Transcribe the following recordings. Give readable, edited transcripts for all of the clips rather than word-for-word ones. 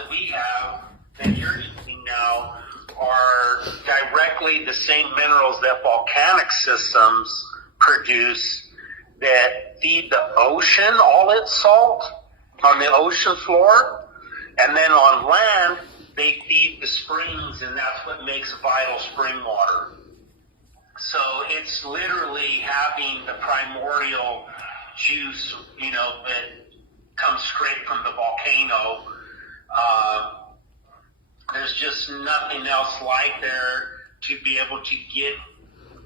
that we have that you're using now are directly the same minerals that volcanic systems produce that feed the ocean all its salt on the ocean floor. And then on land, they feed the springs, and that's what makes vital spring water. So it's literally having the primordial juice, that comes straight from the volcano. There's just nothing else like there to be able to get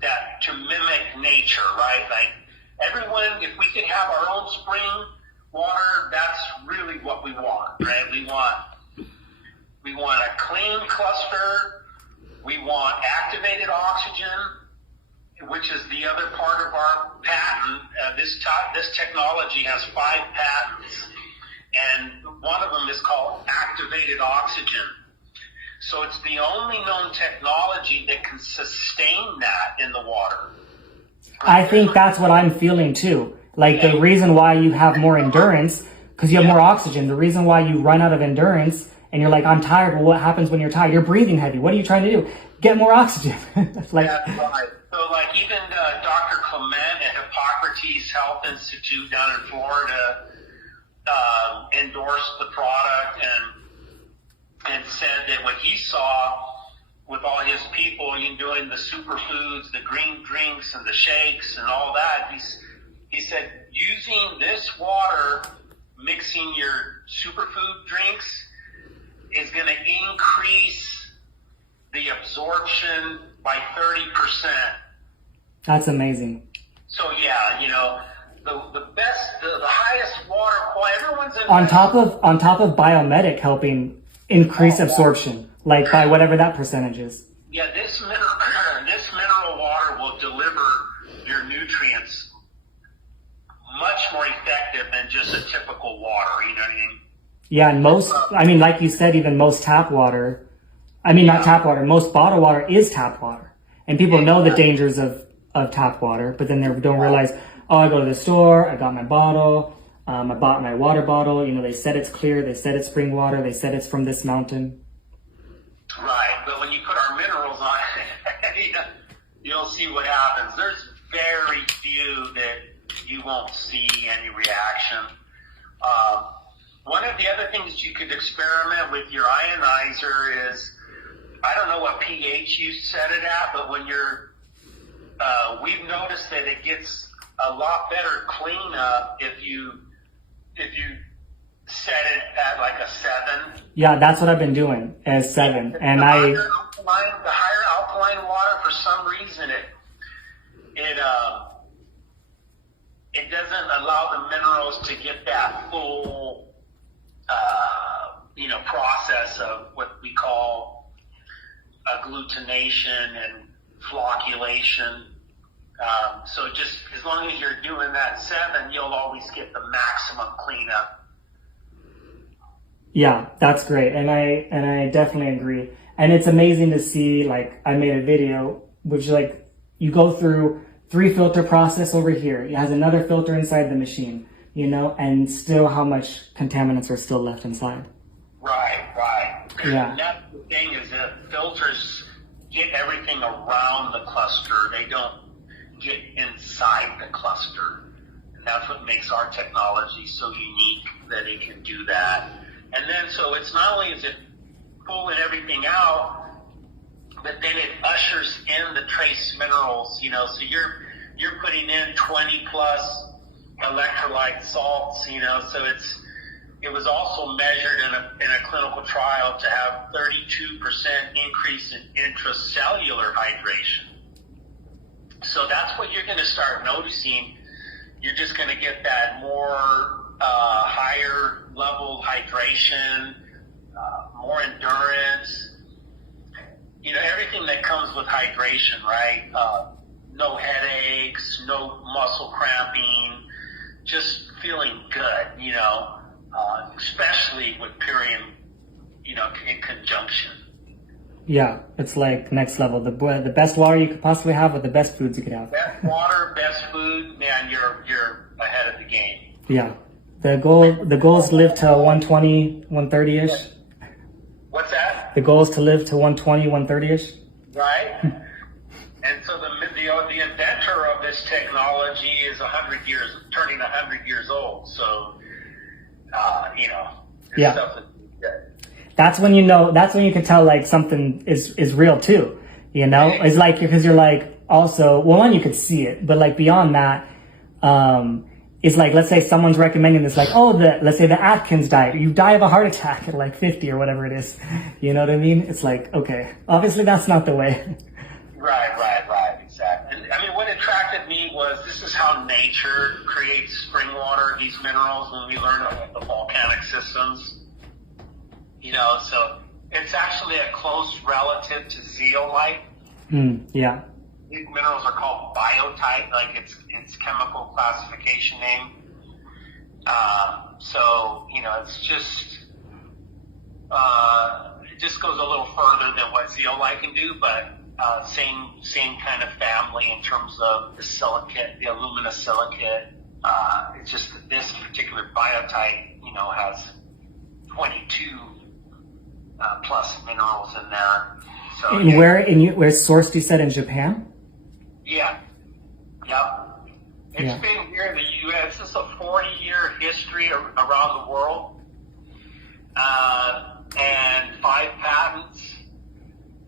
that, to mimic nature, right? Like everyone, if we could have our own spring water, that's really what we want, right? We want a clean cluster. We want activated oxygen, which is the other part of our patent. This technology has 5 patents, and one of them is called activated oxygen. So it's the only known technology that can sustain that in the water. I think that's what I'm feeling too. Like the reason why you have more endurance, because you have more oxygen. The reason why you run out of endurance and you're like, I'm tired. Well, what happens when you're tired? You're breathing heavy. What are you trying to do? Get more oxygen. That's right. So like even Dr. Clement at Hippocrates Health Institute down in Florida endorsed the product and said that what he saw with all his people doing the superfoods, the green drinks and the shakes and all that, he said using this water, mixing your superfood drinks is going to increase the absorption by 30%. That's amazing. So yeah, the best, the highest water quality. Everyone's in on top of Biomedic helping increase absorption, like by whatever that percentage is. Yeah, this mineral water will deliver your nutrients much more effective than just a typical water. You know what I mean? Yeah, and like you said, even most tap water. Not tap water. Most bottled water is tap water, and people know the dangers of tap water, but then they don't realize. Oh, I go to the store. I got my bottle. I bought my water bottle. They said it's clear. They said it's spring water. They said it's from this mountain. Right, but when you put our minerals on it, you'll see what happens. There's very few that you won't see any reaction. One of the other things you could experiment with your ionizer is, I don't know what pH you set it at, but when we've noticed that it gets a lot better cleanup if you set it at like a 7. Yeah, that's what I've been doing, as 7. And the higher alkaline water, for some reason, it doesn't allow the minerals to get that full, process of what we call agglutination and flocculation. So just as long as you're doing that 7, you'll always get the maximum cleanup. Yeah, that's great. And I definitely agree. And it's amazing to see, like, I made a video, which like you go through 3 filter process over here. It has another filter inside the machine, and still how much contaminants are still left inside. Right. Yeah. And that's the thing, is that filters get everything around the cluster. They don't get inside the cluster. And that's what makes our technology so unique, that it can do that. And then, so it's not only is it pulling everything out, but then it ushers in the trace minerals, so you're putting in 20 plus electrolyte salts, so it was also measured in a clinical trial to have 32% increase in intracellular hydration. So that's what you're going to start noticing. You're just going to get that more higher level hydration, more endurance, everything that comes with hydration, right? No headaches, no muscle cramping, just feeling good, especially with Purium, in conjunction. Yeah, it's like next level. The best water you could possibly have with the best foods you could have. Best water, best food, man, you're ahead of the game. Yeah. The goal is live to 120, 130-ish. The goal is to live to 120, 130-ish. Right? And so the inventor of this technology is 100 years, turning 100 years old. So, this stuff is good. That's when you can tell like something is real too. It's like, because you're like, also, well, one, you could see it, but like beyond that, is like, let's say someone's recommending this, like, let's say the Atkins diet, you die of a heart attack at like 50 or whatever it is. You know what I mean? It's like, okay, obviously that's not the way. Right, exactly. And, I mean, what attracted me was this is how nature creates spring water, these minerals, when we learn about the volcanic systems. So it's actually a close relative to zeolite. Yeah. These minerals are called biotite, like its chemical classification name. It's just it just goes a little further than what zeolite can do, but same kind of family in terms of the silicate, the aluminosilicate. It's just that this particular biotite, has 22 plus minerals in there. So, and where's sourced, you said, in Japan? Yeah. It's been here in the U.S. This is a 40-year history around the world, and 5 patents.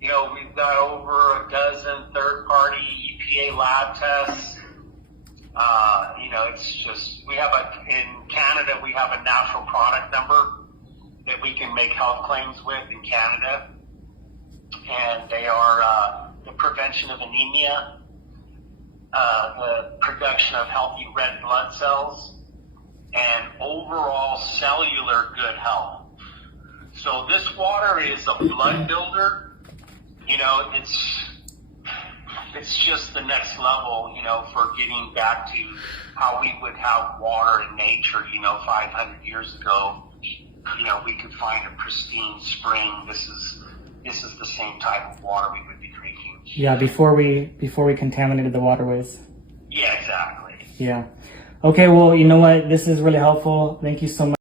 We've got over a dozen third-party EPA lab tests. It's just, in Canada, we have a natural product number that we can make health claims with in Canada. And they are the prevention of anemia, the production of healthy red blood cells, and overall cellular good health. So this water is a blood builder. It's just the next level, for getting back to how we would have water in nature, 500 years ago. We could find a pristine spring. This is the same type of water we would be drinking. Yeah, before we contaminated the waterways. Yeah, exactly. Yeah. Okay, well, you know what? This is really helpful. Thank you so much.